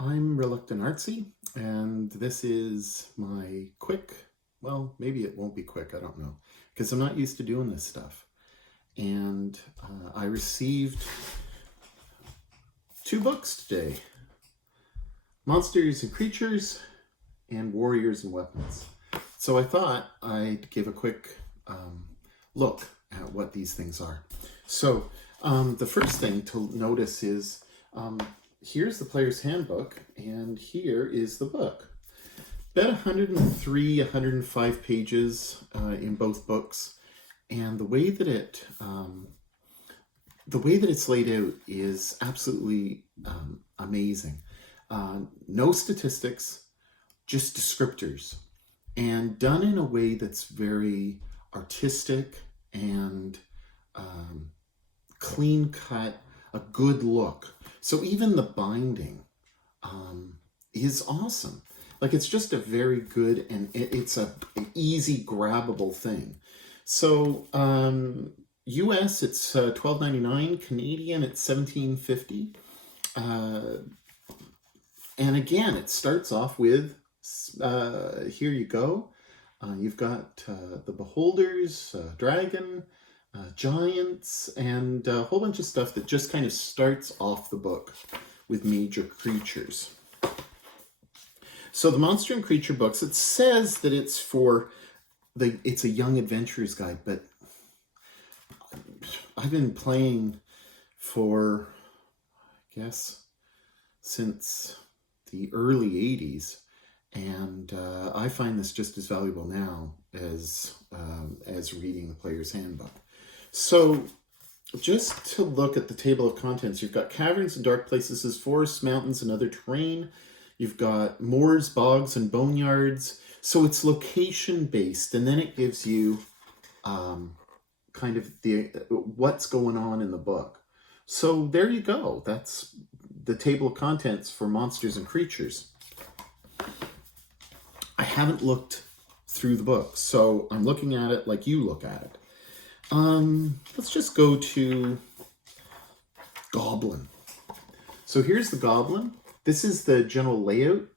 I'm Reluctant Artsy, and this is my quick, well, maybe it won't be quick, I don't know, because I'm not used to doing this stuff. And I received 2 books today, Monsters and Creatures and Warriors and Weapons. So I thought I'd give a quick look at what these things are. So the first thing to notice is here's the player's handbook, and here is the book. About 103, 105 pages in both books, and the way that it's laid out is absolutely amazing. No statistics, just descriptors, and done in a way that's very artistic and clean cut, a good look. So even the binding is awesome. Like, it's just a very good, and it's an easy grabbable thing. So US, it's $12.99. Canadian, it's $17.50. And again, it starts off with, here you go. You've got the beholders, dragon, giants, and a whole bunch of stuff that just kind of starts off the book with major creatures. So the Monster and Creature books, it says that it's a young adventurer's guide, but I've been playing for, I guess, since the early 80s, and I find this just as valuable now as reading the player's handbook. So just to look at the table of contents, you've got caverns and dark places as forests, mountains, and other terrain. You've got moors, bogs, and boneyards. So it's location based, and then it gives you kind of what's going on in the book. So there you go. That's the table of contents for Monsters and Creatures. I haven't looked through the book, so I'm looking at it like you look at it. Let's just go to Goblin. So here's the Goblin. This is the general layout.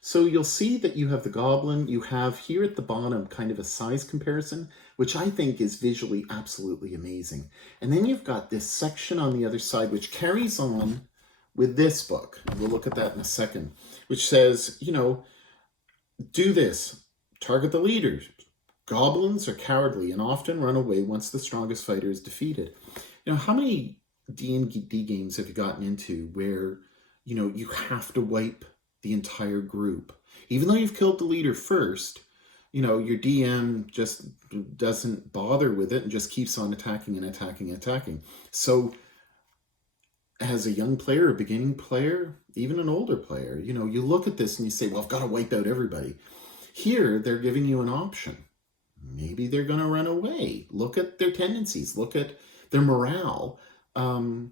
So you'll see that you have the Goblin. You have here at the bottom kind of a size comparison, which I think is visually absolutely amazing. And then you've got this section on the other side, which carries on with this book. And we'll look at that in a second, which says, do this, target the leaders. Goblins are cowardly and often run away once the strongest fighter is defeated. How many D&D games have you gotten into where, you have to wipe the entire group? Even though you've killed the leader first, your DM just doesn't bother with it and just keeps on attacking and attacking and attacking. So as a young player, a beginning player, even an older player, you look at this and you say, well, I've got to wipe out everybody. Here, they're giving you an option. Maybe they're going to run away. Look at their tendencies. Look at their morale. And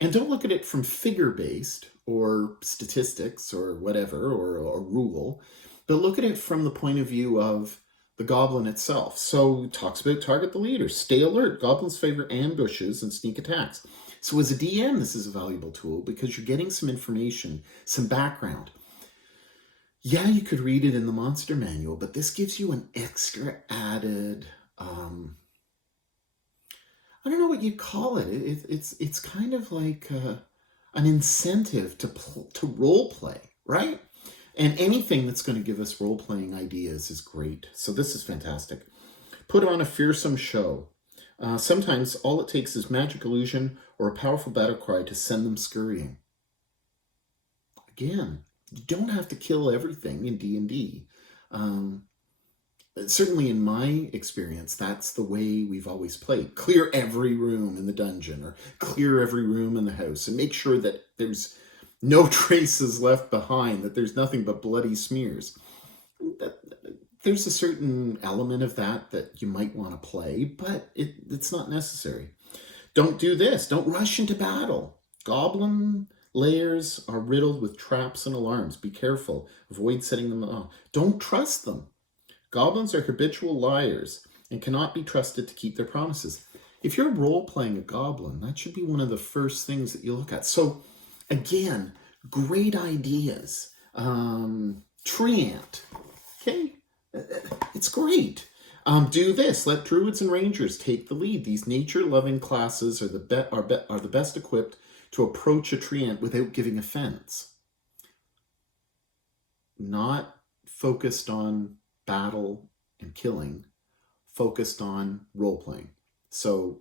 don't look at it from figure-based or statistics or whatever, or a rule, but look at it from the point of view of the goblin itself. So it talks about target the leader, stay alert. Goblins favor ambushes and sneak attacks. So as a DM, this is a valuable tool because you're getting some information, some background. Yeah, you could read it in the monster manual, but this gives you an extra added, I don't know what you'd call it. It's kind of like an incentive to role play, right? And anything that's going to give us role playing ideas is great. So this is fantastic. Put on a fearsome show. Sometimes all it takes is magic illusion or a powerful battle cry to send them scurrying. Again, you don't have to kill everything in D&D. Certainly in my experience, that's the way we've always played. Clear every room in the dungeon or clear every room in the house and make sure that there's no traces left behind, that there's nothing but bloody smears. There's a certain element of that you might want to play, but it's not necessary. Don't do this. Don't rush into battle. Goblin lairs are riddled with traps and alarms. Be careful. Avoid setting them off. Don't trust them. Goblins are habitual liars and cannot be trusted to keep their promises. If you're role-playing a goblin, that should be one of the first things that you look at. So again, Great ideas. Treant. Okay? It's great. Do this. Let druids and rangers take the lead. These nature-loving classes are the best equipped to approach a treant without giving offense. Not focused on battle and killing, focused on role-playing. So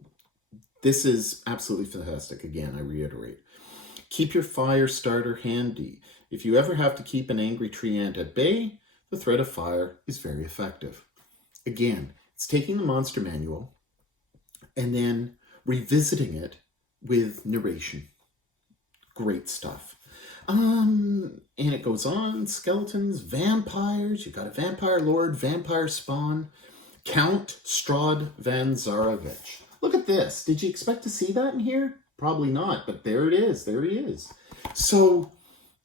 this is absolutely fantastic. Again, I reiterate. Keep your fire starter handy. If you ever have to keep an angry treant at bay, the threat of fire is very effective. Again, it's taking the monster manual and then revisiting it with narration. Great stuff. And it goes on, skeletons, vampires, you've got a vampire lord, vampire spawn, Count Strahd van Zarovich. Look at this. Did you expect to see that in here? Probably not, but there it is. There he is. So,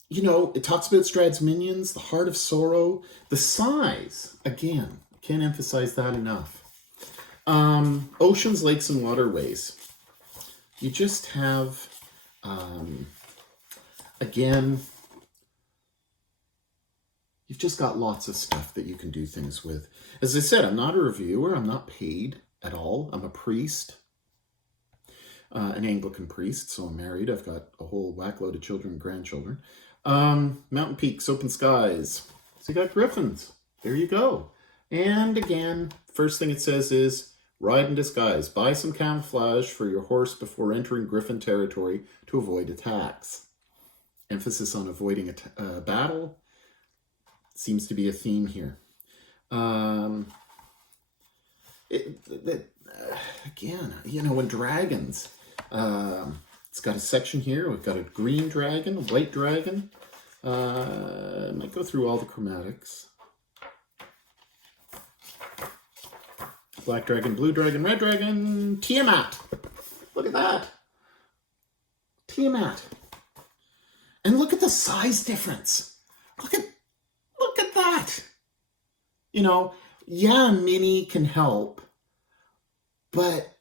you know, it talks about Strahd's minions, the Heart of Sorrow, the size. Again, can't emphasize that enough. Oceans, lakes, and waterways. You just have, again, you've just got lots of stuff that you can do things with. As I said, I'm not a reviewer. I'm not paid at all. I'm a priest, an Anglican priest, so I'm married. I've got a whole whackload of children and grandchildren. Mountain peaks, open skies. So you got griffins. There you go. And again, first thing it says is, ride in disguise. Buy some camouflage for your horse before entering griffin territory to avoid attacks. Emphasis on avoiding a battle seems to be a theme here. Again, you know, when dragons, it's got a section here. We've got a green dragon, a white dragon. I might go through all the chromatics. Black dragon, blue dragon, red dragon, Tiamat. Look at that. Tiamat. And look at the size difference. Look at that. You know, yeah, mini can help, but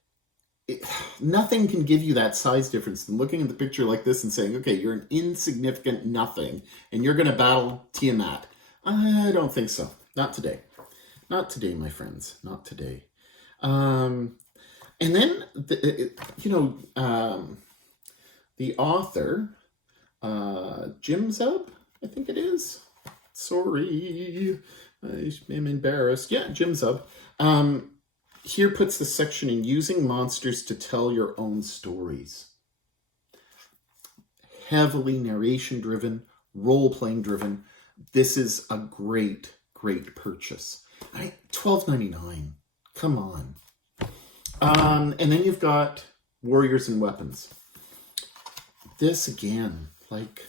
nothing can give you that size difference than looking at the picture like this and saying, okay, you're an insignificant nothing, and you're going to battle Tiamat. I don't think so. Not today. Not today, my friends. Not today. And then, the author, Jim Zub, I think it is. Sorry, I'm embarrassed. Yeah, Jim Zub. Here puts the section in using monsters to tell your own stories. Heavily narration-driven, role-playing driven. This is a great, great purchase. $12.99. Come on. And then you've got Warriors and Weapons. This, again, like,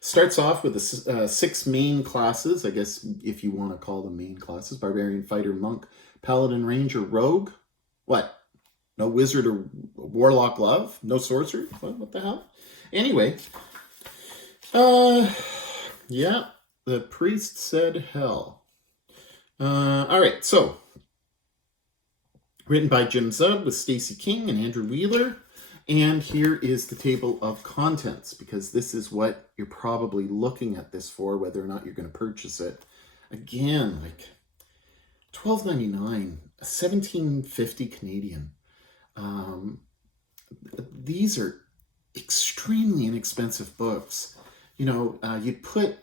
starts off with the 6 main classes, I guess, if you want to call them main classes. Barbarian, Fighter, Monk, Paladin, Ranger, Rogue. What? No Wizard or Warlock Love? No Sorcerer? What the hell? Anyway. Yeah. The priest said hell. All right, so written by Jim Zub with Stacey King and Andrew Wheeler. And here is the table of contents, because this is what you're probably looking at this for, whether or not you're going to purchase it. Again, like $12.99, $17.50 Canadian. These are extremely inexpensive books. You know, you'd put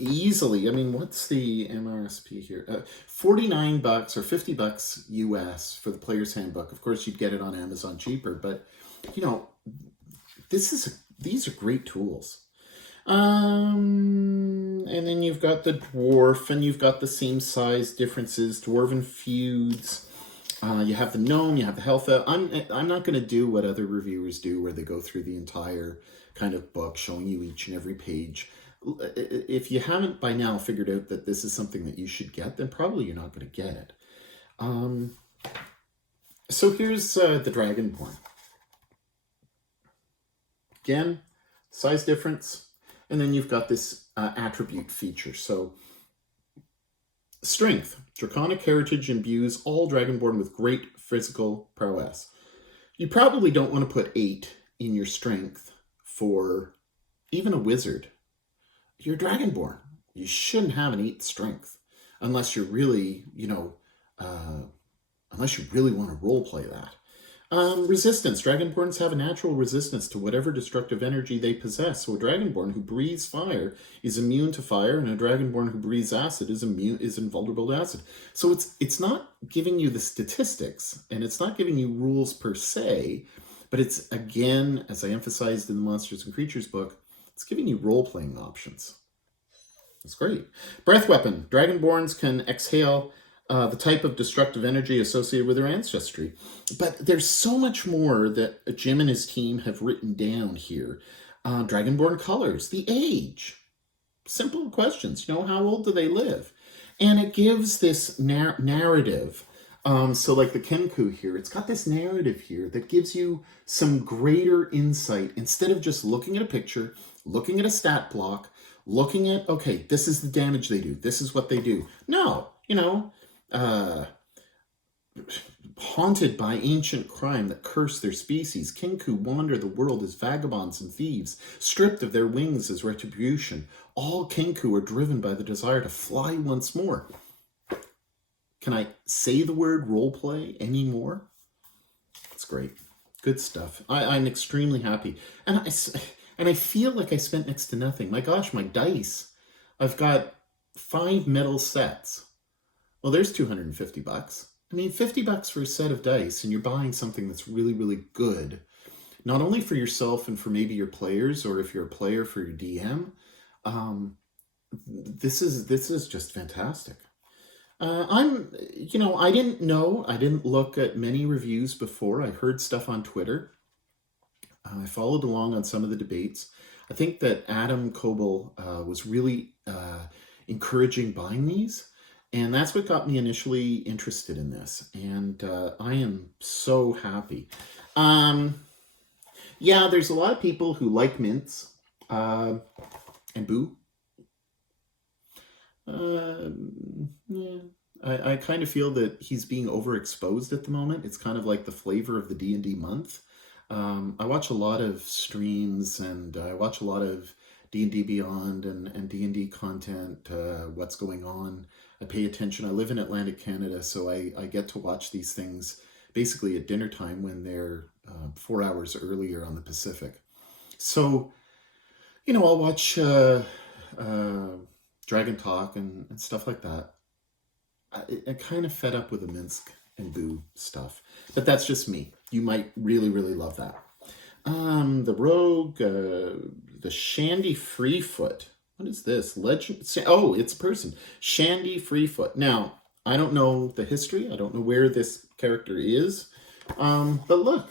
easily, I mean, what's the MRSP here? $49 or $50 US for the Player's Handbook. Of course, you'd get it on Amazon cheaper, but you know, these are great tools. And then you've got the dwarf, and you've got the same size differences, dwarven feuds. You have the gnome, you have the health elf. I'm not going to do what other reviewers do, where they go through the entire kind of book, showing you each and every page. If you haven't by now figured out that this is something that you should get, then probably you're not going to get it. So here's the Dragonborn. Again, size difference. And then you've got this attribute feature. So, strength. Draconic heritage imbues all Dragonborn with great physical prowess. You probably don't want to put 8 in your strength for even a wizard. you're Dragonborn. You shouldn't have an 8 strength unless you're really, unless you really want to roleplay that. Resistance. Dragonborns have a natural resistance to whatever destructive energy they possess. So a Dragonborn who breathes fire is immune to fire, and a Dragonborn who breathes acid is invulnerable to acid. So it's not giving you the statistics, and it's not giving you rules per se, but it's, again, as I emphasized in the Monsters and Creatures book, it's giving you role-playing options. That's great. Breath weapon. Dragonborns can exhale the type of destructive energy associated with their ancestry. But there's so much more that Jim and his team have written down here. Dragonborn colors, the age. Simple questions. How old do they live? And it gives this narrative. So like the Kenku here, it's got this narrative here that gives you some greater insight. Instead of just looking at a picture, looking at a stat block, looking at, okay, this is the damage they do. This is what they do. No, haunted by ancient crime that curse their species, Kenku wander the world as vagabonds and thieves, stripped of their wings as retribution. All Kenku are driven by the desire to fly once more. Can I say the word roleplay anymore? It's great. Good stuff. I'm extremely happy. And I feel like I spent next to nothing. My gosh, my dice. I've got 5 metal sets. Well, there's $250. I mean, $50 for a set of dice, and you're buying something that's really, really good. Not only for yourself and for maybe your players, or if you're a player, for your DM. This is just fantastic. I didn't know. I didn't look at many reviews before. I heard stuff on Twitter. I followed along on some of the debates. I think that Adam Coble was really encouraging buying these. And that's what got me initially interested in this. And I am so happy. Yeah, there's a lot of people who like mints. And boo. Yeah. I kind of feel that he's being overexposed at the moment. It's kind of like the flavor of the D&D month. I watch a lot of streams, and I watch a lot of D&D Beyond and D&D content, what's going on. I pay attention. I live in Atlantic Canada, so I get to watch these things basically at dinner time when they're 4 hours earlier on the Pacific. So, I'll watch Dragon Talk and stuff like that. I kind of fed up with the Minsk and Boo stuff, but that's just me. You might really, really love that. The Rogue, the Shandy Freefoot. What is this? Legend? Oh, it's a person. Shandy Freefoot. Now, I don't know the history. I don't know where this character is. But look.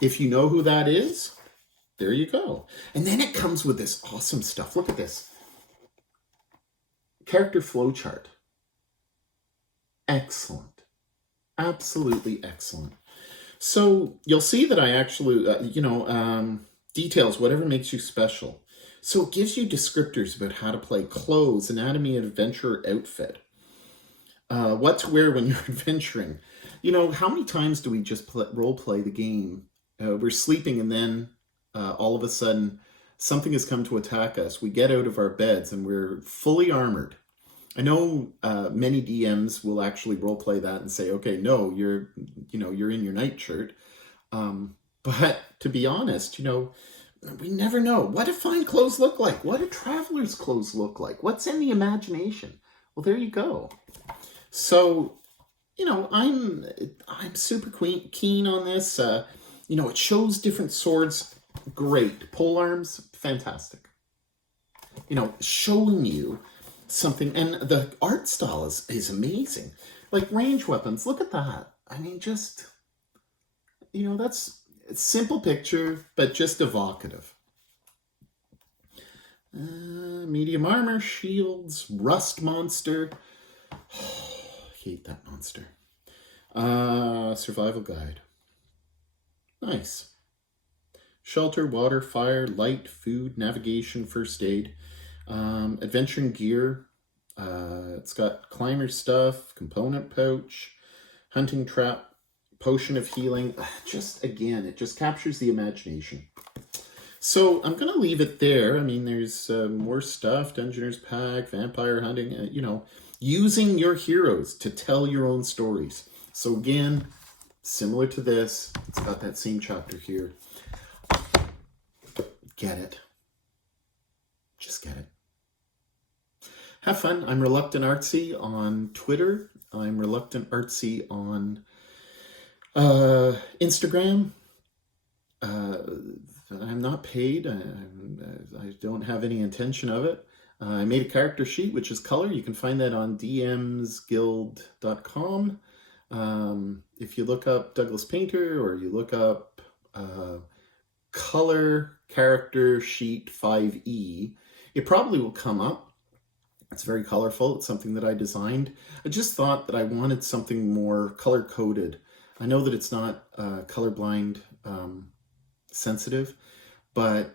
If you know who that is, there you go. And then it comes with this awesome stuff. Look at this. Character flowchart. Excellent. Absolutely excellent. So you'll see that I actually, details whatever makes you special. So it gives you descriptors about how to play clothes, anatomy, and adventurer outfit. What to wear when you're adventuring. How many times do we just role play the game? We're sleeping, and then all of a sudden something has come to attack us. We get out of our beds and we're fully armored. I know many DMs will actually role play that and say, okay, no, you're in your nightshirt. But to be honest, we never know. What do fine clothes look like? What do traveler's clothes look like? What's in the imagination? Well, there you go. So, I'm super keen on this. It shows different swords. Great. Pole arms, fantastic. Showing you something, and the art style is amazing. Like range weapons, look at that. I mean, just, that's a simple picture, but just evocative. Medium armor, shields, rust monster. I hate that monster. Survival guide. Nice. Shelter, water, fire, light, food, navigation, first aid. Adventuring gear. It's got climber stuff, component pouch, hunting trap, potion of healing. Just, again, it just captures the imagination. So I'm going to leave it there. I mean, there's more stuff, Dungeoneer's Pack, vampire hunting, using your heroes to tell your own stories. So again, similar to this, it's got that same chapter here. Get it. Just get it. Have fun. I'm Reluctant Artsy on Twitter. I'm Reluctant Artsy on Instagram. I'm not paid. I don't have any intention of it. I made a character sheet, which is color. You can find that on dmsguild.com. If you look up Douglas Painter or you look up color character sheet 5e, it probably will come up. It's very colorful. It's something that I designed. I just thought that I wanted something more color-coded. I know that it's not colorblind sensitive, but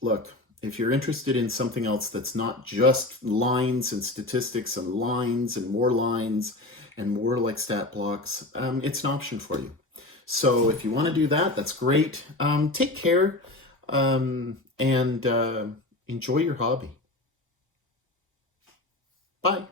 look, if you're interested in something else that's not just lines and statistics and lines and more lines and more like stat blocks, it's an option for you. So if you want to do that, that's great. Take care and enjoy your hobby. Bye.